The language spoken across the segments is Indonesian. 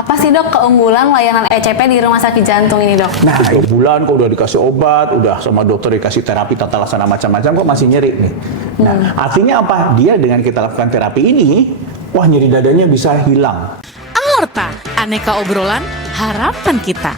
Apa sih dok keunggulan layanan ECP di rumah sakit jantung ini dok? Nah, 3 bulan kok udah dikasih obat, udah sama dokter dikasih terapi tata laksana macam-macam kok masih nyeri nih. Nah, artinya apa? Dia dengan kita lakukan terapi ini, wah nyeri dadanya bisa hilang. Aorta, aneka obrolan harapan kita.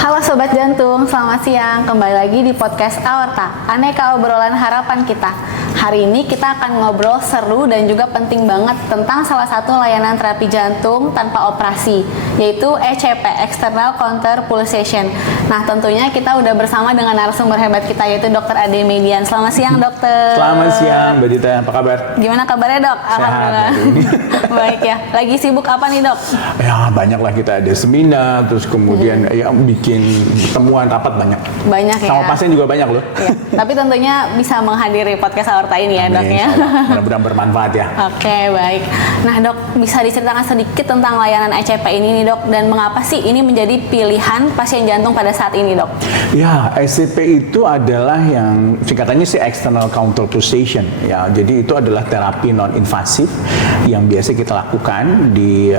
Halo Sobat Jantung, selamat siang. Kembali lagi di podcast Aorta, aneka obrolan harapan kita. Hari ini kita akan ngobrol seru dan juga penting banget tentang salah satu layanan terapi jantung tanpa operasi, yaitu ECP, External Counter Pulsation. Nah, tentunya kita udah bersama dengan narasumber hebat kita, yaitu Dr. Ade Median. Selamat siang, dokter. Selamat siang, Mbak Dita. Apa kabar? Gimana kabarnya, dok? Alhamdulillah. Baik ya. Lagi sibuk apa nih, dok? Ya, banyak lah, kita ada seminar, terus kemudian ya bikin pertemuan rapat banyak. Banyak ya. Sama pasien juga banyak loh. Ya. Tapi tentunya bisa menghadiri podcast Aorta ini ya, dok ya. Mudah-mudahan bermanfaat ya. Oke, baik. Nah, dok, bisa diceritakan sedikit tentang layanan ECP ini nih, dok, dan mengapa sih ini menjadi pilihan pasien jantung pada saat ini, dok? Ya, ECP itu adalah yang singkatannya sih External Counter Pulsation. Ya, jadi itu adalah terapi non-invasif yang biasa kita lakukan di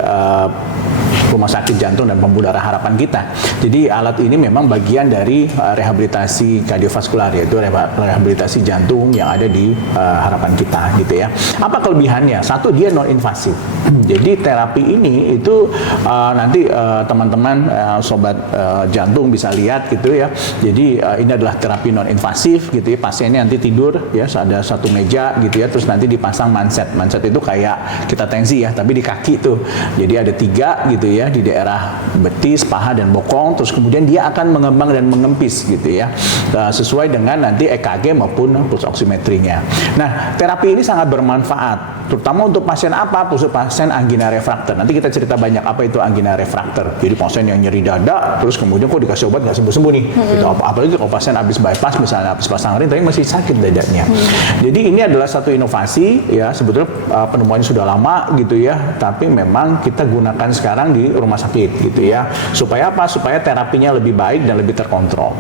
rumah sakit jantung dan pembuluh darah harapan kita. Jadi alat ini memang bagian dari rehabilitasi kardiovaskular, yaitu rehabilitasi jantung yang ada di harapan kita, gitu ya. Apa kelebihannya? Satu, dia non invasif. Jadi terapi ini itu nanti teman-teman sobat jantung bisa lihat gitu ya. Jadi ini adalah terapi non invasif gitu ya. Pasiennya nanti tidur ya, ada satu meja gitu ya. Terus nanti dipasang manset. Manset itu kayak kita tensi ya, tapi di kaki tuh. Jadi ada 3 gitu ya, di daerah betis, paha, dan bokong. Terus kemudian dia akan mengembang dan mengempis gitu ya, sesuai dengan nanti EKG maupun pulse oximetrinya. Nah, terapi ini sangat bermanfaat, terutama untuk pasien apa? Untuk pasien angina refraktor. Nanti kita cerita banyak apa itu angina refraktor. Jadi pasien yang nyeri dada, terus kemudian kok dikasih obat nggak sembuh-sembuh nih. Gitu. Apalagi kalau pasien habis bypass, misalnya habis pasang ring, tapi masih sakit dadanya. Jadi ini adalah satu inovasi ya, sebetulnya penemuannya sudah lama gitu ya, tapi memang kita gunakan sekarang di rumah sakit gitu ya. Supaya apa? Supaya terapinya lebih baik dan lebih terkontrol.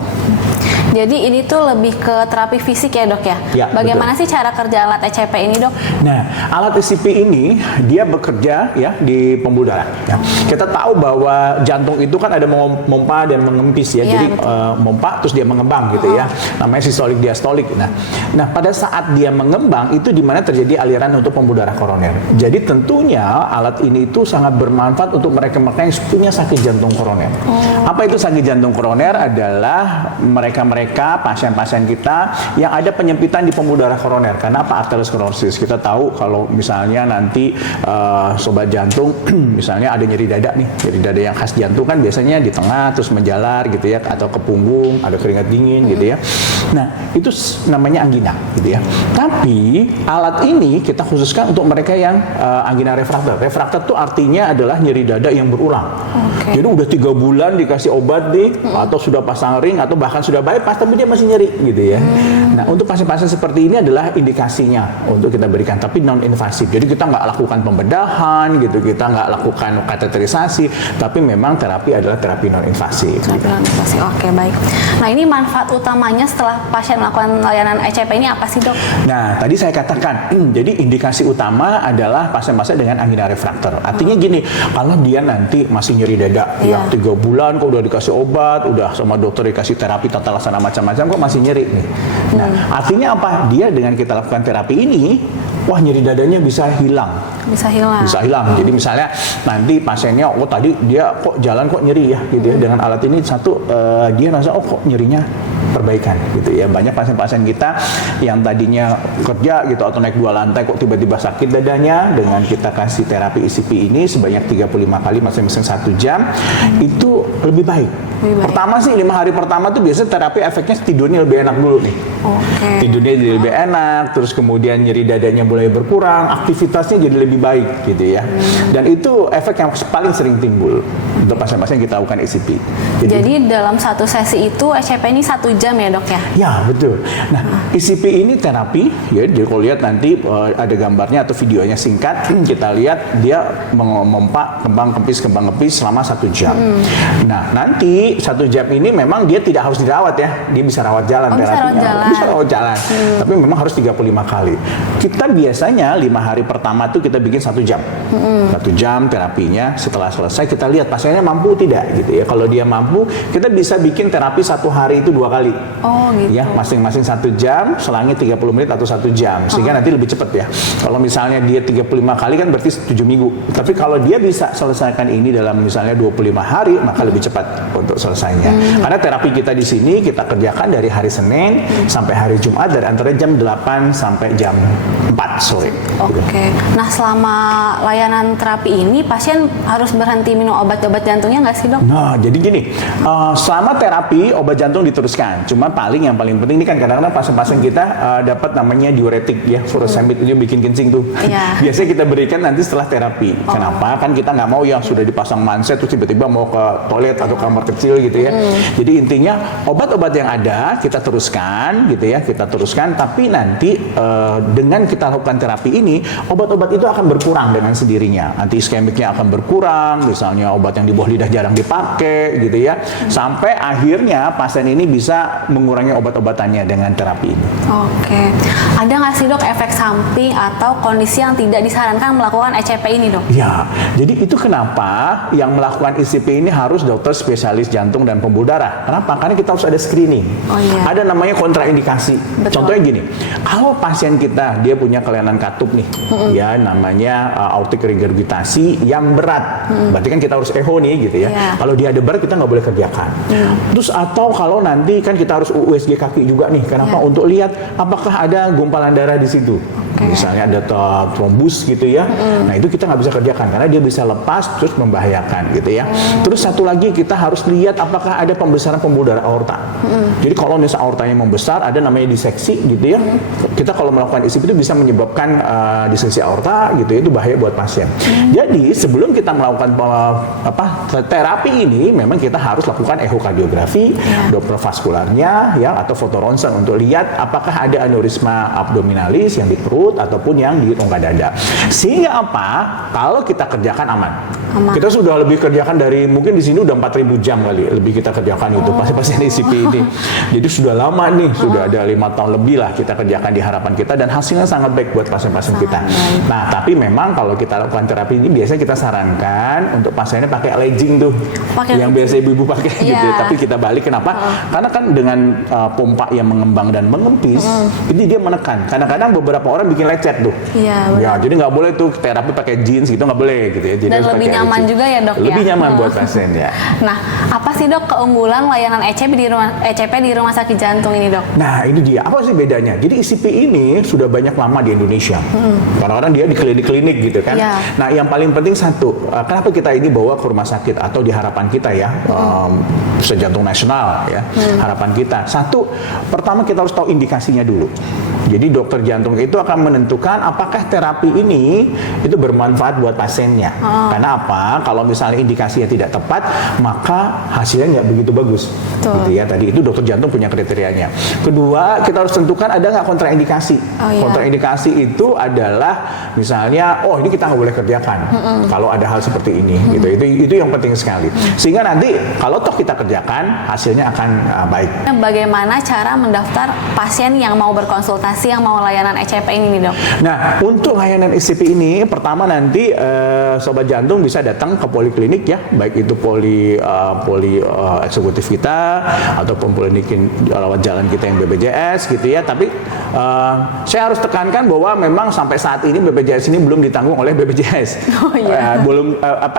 Jadi ini tuh lebih ke terapi fisik ya, dok ya? Ya, bagaimana betul. sih cara kerja alat ECP ini, dok? Nah, alat ECP ini dia bekerja ya di pembuluh darah. Ya. Kita tahu bahwa jantung itu kan ada memompa dan mengempis ya. Jadi memompa terus dia mengembang gitu ya. Namanya sistolik diastolik. Nah, pada saat dia mengembang itu di mana terjadi aliran untuk pembuluh darah koroner. Jadi tentunya alat ini itu sangat bermanfaat untuk mereka-mereka yang punya sakit jantung koroner. Apa itu sakit jantung koroner? Adalah mereka pasien-pasien kita yang ada penyempitan di pembuluh darah koroner. Karena apa? Arteriosklerosis. Kita tahu kalau misalnya nanti sobat jantung misalnya ada nyeri dada nih, nyeri dada yang khas jantung kan biasanya di tengah terus menjalar gitu ya, atau ke punggung, ada keringat dingin gitu ya. Nah, itu namanya angina gitu ya. Tapi alat ini kita khususkan untuk mereka yang angina refraktor. Refraktor itu artinya adalah nyeri dada yang berulang. Jadi udah 3 bulan dikasih obat nih, atau sudah pasang ring, atau bahkan sudah bypass tapi dia masih nyeri gitu ya. Nah, untuk pasien-pasien seperti ini adalah indikasinya untuk kita berikan, tapi non invasif. Jadi kita nggak lakukan pembedahan gitu, kita nggak lakukan kateterisasi, tapi memang terapi adalah terapi non invasif. Terapi non invasif. Oke, baik. Nah, ini manfaat utamanya setelah pasien melakukan layanan ECP ini apa sih, dok? Nah, tadi saya katakan, jadi indikasi utama adalah pasien-pasien dengan angina refraktor. Artinya gini, kalau dia nanti masih nyeri dada, ya 3 bulan kok udah dikasih obat, udah sama dokter dikasih terapi tata laksana macam-macam kok masih nyeri nih. Nah, artinya apa? Dia dengan kita lakukan terapi ini, wah nyeri dadanya bisa hilang. Bisa hilang. Bisa hilang. Jadi misalnya nanti pasiennya, oh tadi dia kok jalan kok nyeri ya, gitu ya. Dengan alat ini satu, dia rasa oh kok nyerinya perbaikan gitu ya. Banyak pasien-pasien kita yang tadinya kerja gitu atau naik 2 lantai kok tiba-tiba sakit dadanya, dengan kita kasih terapi ECP ini sebanyak 35 kali masing-masing 1 jam, itu lebih baik. Pertama sih 5 hari pertama tuh biasanya terapi efeknya tidurnya lebih enak dulu nih. Tidurnya jadi lebih enak, terus kemudian nyeri dadanya mulai berkurang, aktivitasnya jadi lebih baik gitu ya. Dan itu efek yang paling sering timbul untuk pasien-pasien yang kita lakukan ECP. Jadi dalam satu sesi itu ECP ini 1 jam jam ya dok ya? Ya, betul. Nah, ECP ini terapi, ya, jadi kalau lihat nanti ada gambarnya atau videonya singkat, kita lihat dia memompa kembang kempis selama 1 jam. Nah, nanti 1 jam ini memang dia tidak harus dirawat ya, dia bisa rawat jalan terapinya. Bisa rawat jalan. Tapi memang harus 35 kali. Kita biasanya 5 hari pertama tuh kita bikin 1 jam. 1 jam terapinya, setelah selesai kita lihat pasiennya mampu tidak gitu ya. Kalau dia mampu, kita bisa bikin terapi 1 hari itu 2 kali. Oh gitu. Ya, masing-masing 1 jam, selangnya 30 menit atau 1 jam. Sehingga nanti lebih cepat ya. Kalau misalnya dia 35 kali kan berarti 7 minggu. Tapi kalau dia bisa selesaikan ini dalam misalnya 25 hari, maka lebih cepat untuk selesainya. Karena terapi kita di sini kita kerjakan dari hari Senin sampai hari Jumat dari antara jam 8 sampai jam 4 sore. Oke. Nah, selama layanan terapi ini pasien harus berhenti minum obat-obat jantungnya nggak sih dok? Nah, jadi gini, selama terapi obat jantung diteruskan. Cuma yang paling penting ini kan kadang-kadang pasien-pasien kita dapat namanya diuretik ya, furosemid itu bikin kencing tuh. Iya. Biasanya kita berikan nanti setelah terapi. Kenapa? Kan kita nggak mau yang sudah dipasang manset terus tiba-tiba mau ke toilet atau kamar kecil gitu ya. Jadi intinya obat-obat yang ada kita teruskan gitu ya, kita teruskan. Tapi nanti dengan kita lakukan terapi ini, obat-obat itu akan berkurang dengan sendirinya. Anti-iskemiknya akan berkurang, misalnya obat yang di bawah lidah jarang dipakai gitu ya. Sampai akhirnya pasien ini bisa mengurangi obat-obatannya dengan terapi ini. Oke. Ada nggak sih dok efek samping atau kondisi yang tidak disarankan melakukan ECP ini dok? Ya, jadi itu kenapa yang melakukan ECP ini harus dokter spesialis jantung dan pembuluh darah. Kenapa? Karena kita harus ada screening. Oh, iya. Ada namanya kontraindikasi. Betul. Contohnya gini, kalau pasien kita dia punya kelainan katup nih, ya namanya aortic regurgitasi yang berat. Berarti kan kita harus echo nih gitu ya. Yeah. Kalau dia ada berat kita nggak boleh kerjakan. Terus atau kalau nanti kan kita harus USG kaki juga nih. Kenapa? Yeah. Untuk lihat apakah ada gumpalan darah di situ. Misalnya ada trombus gitu ya. Nah itu kita nggak bisa kerjakan karena dia bisa lepas terus membahayakan gitu ya. Terus satu lagi kita harus lihat apakah ada pembesaran pembuluh darah aorta. Jadi kalau misalnya aortanya membesar ada namanya diseksi gitu ya. Kita kalau melakukan ECP itu bisa menyebabkan diseksi aorta gitu ya, itu bahaya buat pasien. Jadi sebelum kita melakukan terapi ini memang kita harus lakukan ehokardiografi, Doppler vaskularnya ya atau foto ronsen untuk lihat apakah ada aneurisma abdominalis yang di perut ataupun yang di rongga dada. Sehingga apa? Kalau kita kerjakan aman. Kita sudah lebih kerjakan dari mungkin di sini udah 4.000 jam kali lebih kita kerjakan itu pasien ECP ini. Jadi sudah lama nih, sudah ada 5 tahun lebih lah kita kerjakan di harapan kita dan hasilnya sangat baik buat pasien-pasien kita. Nah, tapi memang kalau kita lakukan terapi ini biasanya kita sarankan untuk pasiennya pakai legging tuh. Yang biasa ibu-ibu pakai gitu. Tapi kita balik kenapa? Karena kan dengan pompa yang mengembang dan mengempis, ini dia menekan. Kadang-kadang beberapa orang bikin lecet tuh. Ya, jadi nggak boleh tuh terapi pakai jeans gitu, nggak boleh gitu ya. Jadi dan lebih nyaman juga ya dok lebih ya? nyaman buat pasien ya. Nah, apa sih dok keunggulan layanan ECP di rumah sakit jantung ini dok? Nah ini dia, apa sih bedanya? Jadi ECP ini sudah banyak lama di Indonesia. Kadang-kadang dia di klinik-klinik gitu kan. Nah yang paling penting satu, kenapa kita ini bawa ke rumah sakit atau di harapan kita ya, Jantung Nasional ya, harapan kita. Satu, pertama kita harus tahu indikasinya dulu. Jadi dokter jantung itu akan menentukan apakah terapi ini itu bermanfaat buat pasiennya. Karena apa? Kalau misalnya indikasinya tidak tepat, maka hasilnya nggak begitu bagus. Gitu ya. Tadi itu dokter jantung punya kriterianya. Kedua, kita harus tentukan ada nggak kontraindikasi. Kontraindikasi itu adalah misalnya, oh ini kita nggak boleh kerjakan. Kalau ada hal seperti ini, gitu. Itu yang penting sekali. Sehingga nanti kalau toh kita kerjakan, hasilnya akan baik. Bagaimana cara mendaftar pasien yang mau berkonsultasi, yang mau layanan ECP ini nih dok? Nah, untuk layanan ECP ini, pertama nanti sobat jantung bisa datang ke poliklinik ya, baik itu poli eksekutif kita ataupun poliklinik rawat jalan kita yang BPJS gitu ya. Tapi saya harus tekankan bahwa memang sampai saat ini BPJS ini belum ditanggung oleh BPJS.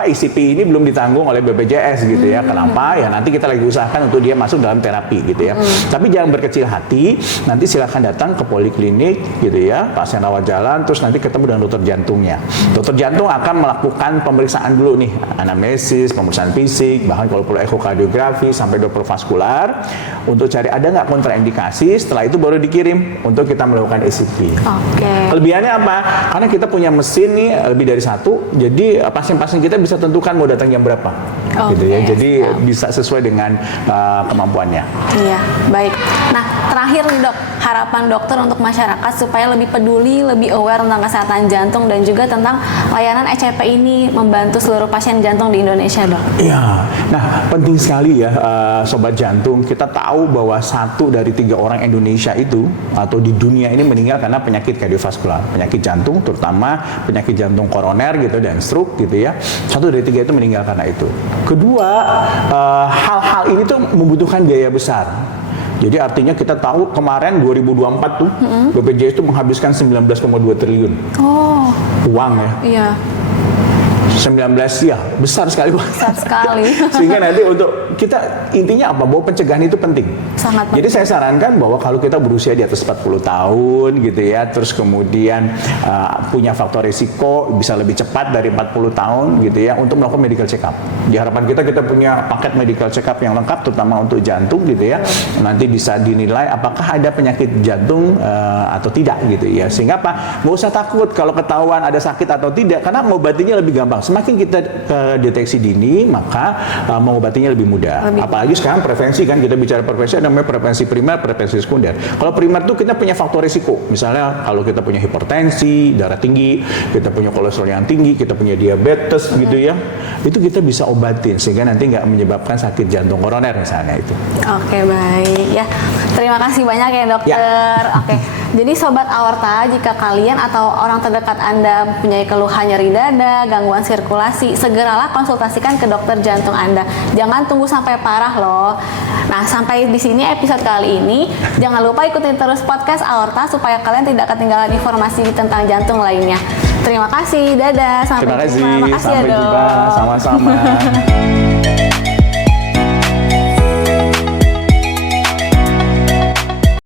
ECP ini belum ditanggung oleh BPJS gitu ya. Kenapa? Ya nanti kita lagi usahakan untuk dia masuk dalam terapi gitu ya. Tapi jangan berkecil hati, nanti silakan datang ke poliklinik gitu ya, pasien rawat jalan, terus nanti ketemu dengan dokter jantungnya. Dokter jantung akan melakukan pemeriksaan dulu nih, anamnesis, pemeriksaan fisik, bahkan kalau perlu ekokardiografi sampai Doppler vaskular untuk cari ada nggak kontraindikasi. Setelah itu baru dikirim untuk kita melakukan ECP. Kelebihannya apa? Karena kita punya mesin nih lebih dari satu, jadi pasien-pasien kita bisa tentukan mau datang jam berapa. gitu ya. Oke, Jadi siap. bisa sesuai dengan kemampuannya. Iya, baik. Nah, terakhir nih dok, harapan dokter untuk masyarakat supaya lebih peduli, lebih aware tentang kesehatan jantung dan juga tentang layanan ECP ini membantu seluruh pasien jantung di Indonesia, dok. Iya, nah penting sekali ya sobat jantung, kita tahu bahwa 1 dari 3 orang Indonesia itu atau di dunia ini meninggal karena penyakit kardiovaskular, penyakit jantung, terutama penyakit jantung koroner gitu dan stroke gitu ya. 1 dari 3 itu meninggal karena itu. Kedua, hal-hal ini tuh membutuhkan biaya besar. Jadi artinya kita tahu kemarin 2024 tuh BPJS itu menghabiskan 19,2 triliun Oh, uang ya. iya, 19 ya, besar sekali. besar sekali. Sehingga nanti untuk kita intinya apa? Bahwa pencegahan itu penting. Sangat penting. Jadi saya sarankan bahwa kalau kita berusia di atas 40 tahun gitu ya, terus kemudian punya faktor risiko bisa lebih cepat dari 40 tahun gitu ya untuk melakukan medical check up. Di harapan kita punya paket medical check up yang lengkap terutama untuk jantung gitu ya. Nanti bisa dinilai apakah ada penyakit jantung atau tidak gitu ya. Sehingga apa? Nggak usah takut kalau ketahuan ada sakit atau tidak karena mengobatinya lebih gampang. Semakin kita deteksi dini, maka mengobatinya lebih mudah. Apalagi sekarang prevensi kan, kita bicara prevensi ada namanya prevensi primer, prevensi sekunder. Kalau primer tuh kita punya faktor risiko. Misalnya kalau kita punya hipertensi, darah tinggi, kita punya kolesterol yang tinggi, kita punya diabetes gitu ya, itu kita bisa obatin sehingga nanti nggak menyebabkan sakit jantung koroner misalnya itu. Oke, baik ya. Terima kasih banyak ya dokter. Oke, jadi sobat aorta, jika kalian atau orang terdekat Anda mempunyai keluhan nyeri dada, gangguan sirkulasi, segeralah konsultasikan ke dokter jantung Anda. Jangan tunggu sampai parah loh. Nah, sampai di sini episode kali ini. Jangan lupa ikutin terus podcast Aorta supaya kalian tidak ketinggalan informasi tentang jantung lainnya. Terima kasih, dadah, sampai Terima kasih, jumpa. Makasih ya, sampai Dok. jumpa, sama-sama.